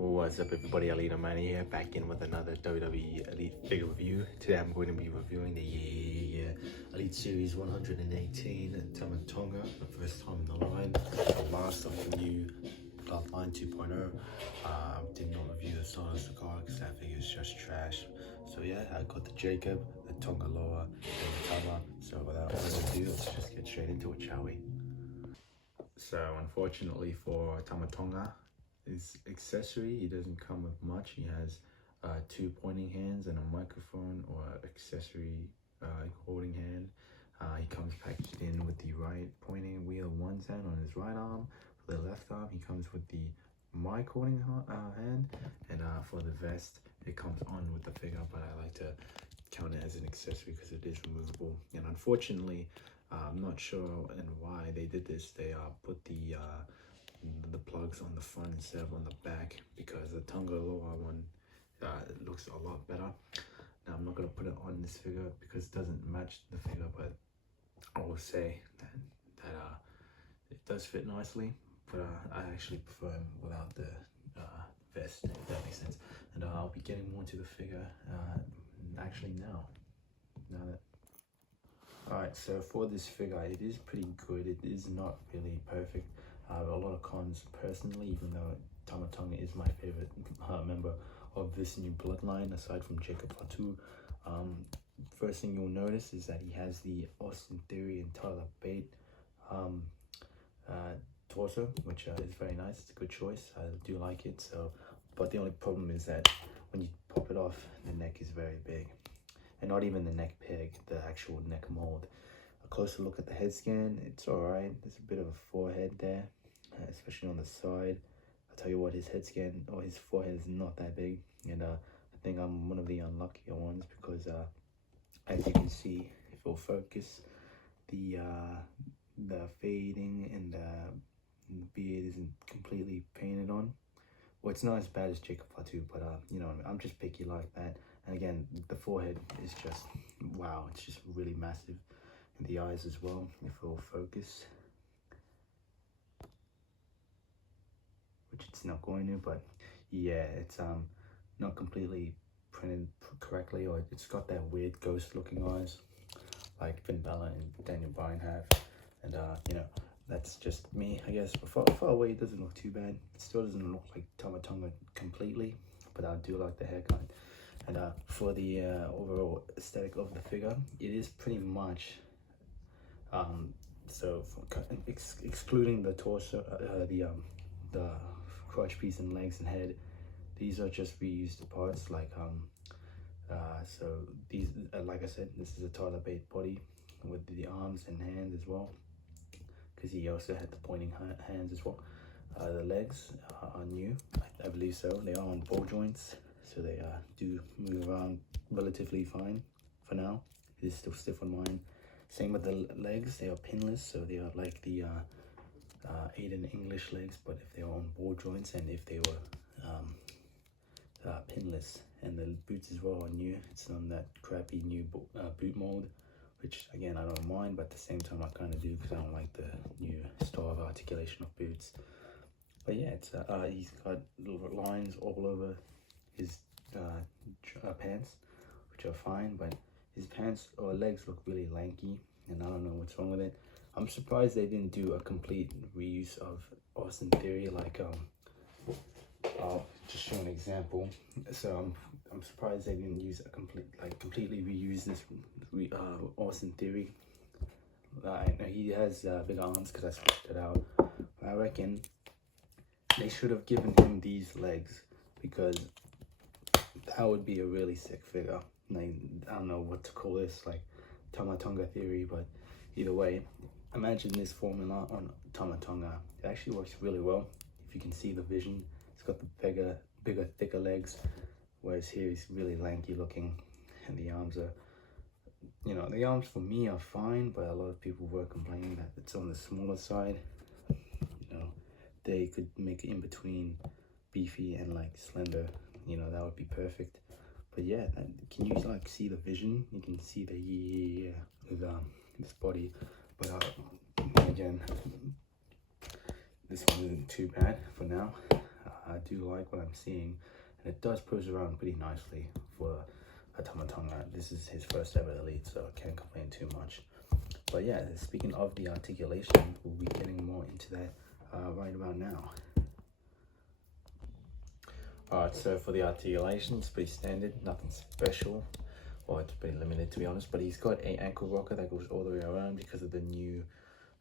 What's up everybody, Elite Money here, back in with another WWE Elite figure review. Today I'm going to be reviewing the Elite Series 118 Tama Tonga, the first time in the line, the last of the new line 2.0. Did not review the Stardust card because that figure is just trash. So yeah, I got the Jacob, the Tonga Loa, and the Tama. So without further ado, let's just get straight into it, shall we? So unfortunately for Tama Tonga, his accessory, he doesn't come with much. He has two pointing hands and a microphone or accessory holding hand. He comes packaged in with the right pointing wheel one hand on his right arm. For the left arm, he comes with the mic holding hand, and for the vest, it comes on with the figure, but I like to count it as an accessory because it is removable. And unfortunately, I'm not sure and why they did this. They put the plugs on the front instead of on the back, because the Tonga Loa one looks a lot better. Now I'm not going to put it on this figure because it doesn't match the figure, but I will say that it does fit nicely, but I actually prefer him without the vest, if that makes sense. And I'll be getting more to the figure actually now that alright, so for this figure, it is pretty good. It is not really perfect. I have a lot of cons personally, even though Tama Tonga is my favorite member of this new bloodline, aside from Jacob Fatu. First thing you'll notice is that he has the Austin Theory and Tyler Bate torso, which is very nice. It's a good choice. I do like it. So, but the only problem is that when you pop it off, the neck is very big. And not even the neck peg, the actual neck mold. A closer look at the head scan, it's alright. There's a bit of a forehead there, especially on the side. I'll tell you what, his head scan, or his forehead is not that big. And I think I'm one of the unluckier ones because as you can see, if we'll focus, the fading and the beard isn't completely painted on. Well, it's not as bad as Jacob Fatu, but you know, I'm just picky like that. And again, the forehead is just, wow, it's just really massive. And the eyes as well, if we'll focus. Which it's not going to, but yeah, it's not completely printed correctly, or it's got that weird ghost looking eyes, like Finn Balor and Daniel Bryan have. And you know, that's just me, I guess. Far away, it doesn't look too bad. It still doesn't look like Tama Tonga completely, but I do like the haircut. And for the overall aesthetic of the figure, it is pretty much, so excluding the torso, the crotch piece and legs and head, these are just reused parts. Like so these, like I said, this is a Tyler Bate body with the arms and hands as well, because he also had the pointing hands as well. The legs are new, I believe so. They are on ball joints, so they do move around relatively fine for now. It is still stiff on mine. Same with the legs, they are pinless, so they are like the Aiden English legs, but if they are on ball joints and if they were pinless. And the boots as well are new. It's on that crappy new boot mold, which again I don't mind, but at the same time I kind of do because I don't like the new style of articulation of boots. But yeah, it's he's got little lines all over his pants, which are fine, but his pants or legs look really lanky, and I don't know what's wrong with it. I'm surprised they didn't do a complete reuse of Austin Theory. Like I'll just show an example. So I'm surprised they didn't use a completely reuse this Austin Theory. I know he has big arms because I switched it out. But I reckon they should have given him these legs, because that would be a really sick figure. Like, I don't know what to call this, like Tama Tonga Theory, but either way, imagine this formula on Tama Tonga. It actually works really well. If you can see the vision, it's got the bigger, thicker legs, whereas here he's really lanky looking, and the arms are, you know, the arms for me are fine, but a lot of people were complaining that it's on the smaller side. You know, they could make it in between beefy and like slender, you know, that would be perfect. But yeah, can you like see the vision? You can see the with this body, but again, this one isn't too bad for now. I do like what I'm seeing, and it does pose around pretty nicely for a Tama. This is his first ever elite, so I can't complain too much. But yeah, speaking of the articulation, we'll be getting more into that right about now. Alright, so for the articulation, it's pretty standard, nothing special. Well, it's pretty limited to be honest, but he's got an ankle rocker that goes all the way around because of the new,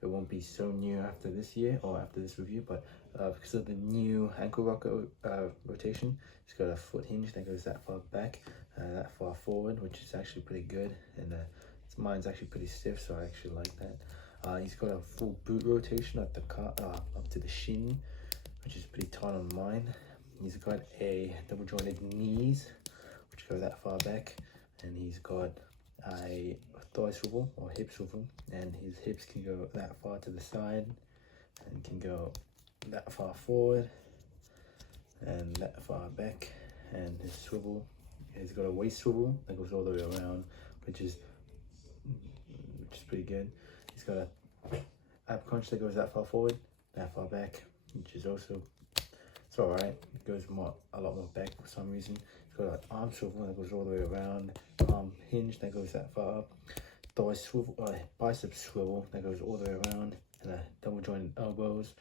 it won't be so new after this year or after this review, but because of the new ankle rocker rotation, he's got a foot hinge that goes that far back, that far forward, which is actually pretty good, and mine's actually pretty stiff, so I actually like that. He's got a full boot rotation at the up to the shin, which is pretty tight on mine. He's got a double jointed knees, which go that far back, and he's got a thigh swivel or hip swivel, and his hips can go that far to the side and can go that far forward and that far back. And his swivel, he's got a waist swivel that goes all the way around, which is pretty good. He's got a ab crunch that goes that far forward, that far back, which is also, it's all right. It goes a lot more back for some reason. He's got an arm swivel that goes all the way around, arm hinge that goes that far up, thigh swivel, bicep swivel that goes all the way around, and a double jointed elbows,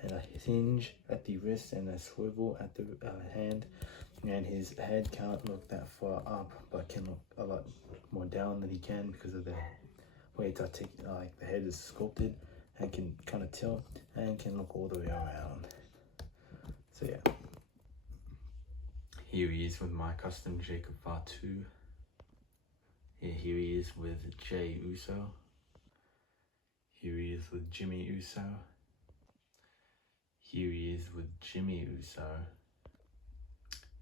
and a hinge at the wrist and a swivel at the hand. And his head can't look that far up, but can look a lot more down than he can because of the way it's like the head is sculpted, and can kind of tilt and can look all the way around. So yeah, here he is with my custom Jacob Fatu. Here he is with Jey Uso. Here he is with Jimmy Uso. Here he is with Jimmy Uso.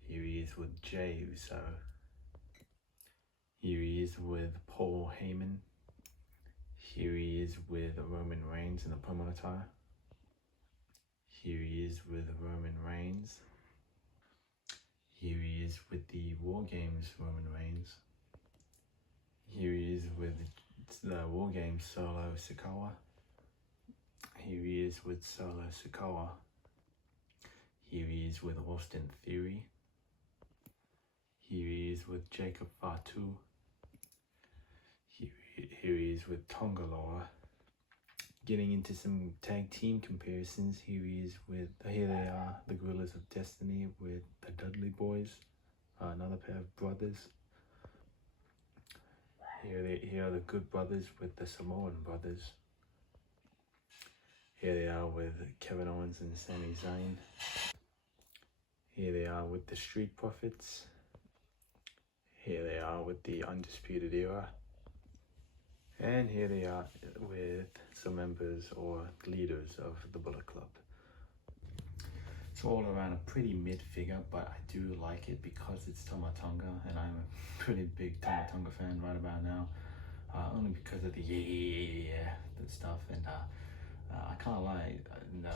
Here he is with Jey Uso. Here he is with Paul Heyman. Here he is with Roman Reigns in the promo attire. Here he is with Roman Reigns. Here he is with the War Games Roman Reigns. Here he is with the War Games Solo Sikoa. Here he is with Solo Sikoa. Here he is with Austin Theory. Here he is with Jacob Fatu. Here he is with Tonga. Getting into some tag team comparisons, here they are, the Gorillas of Destiny with the Dudley Boys, another pair of brothers. Here are the Good Brothers with the Samoan Brothers. Here they are with Kevin Owens and Sami Zayn. Here they are with the Street Profits. Here they are with the Undisputed Era. And here they are with some members or leaders of the Bullet Club. It's all around a pretty mid figure, but I do like it because it's Tama Tonga, and I'm a pretty big Tama Tonga fan right about now. Only because of the the stuff, and I can't lie, and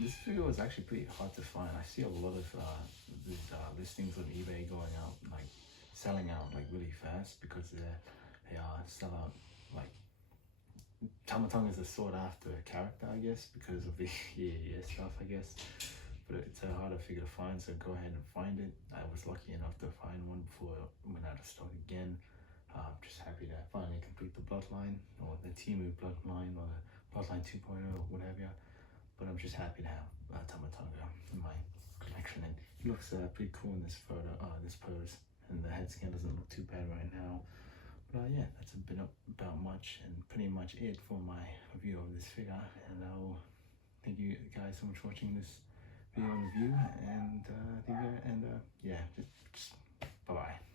this figure was actually pretty hard to find. I see a lot of these listings on eBay going out, like selling out like really fast because they are sell out. Like Tama Tonga is a sought after character, I guess, because of the stuff, I guess. But it's a harder figure to find, so go ahead and find it. I was lucky enough to find one before it went out of stock again. I'm just happy to finally complete the Bloodline, or the Timu Bloodline, or the Bloodline 2.0, or whatever. But I'm just happy to have Tama Tonga in my collection, and he looks pretty cool in this photo, this pose, and the head scan doesn't look too bad right now. But yeah, that's a bit about much, and pretty much it for my review of this figure. And I'll thank you guys so much for watching this video and review, and yeah, just bye bye.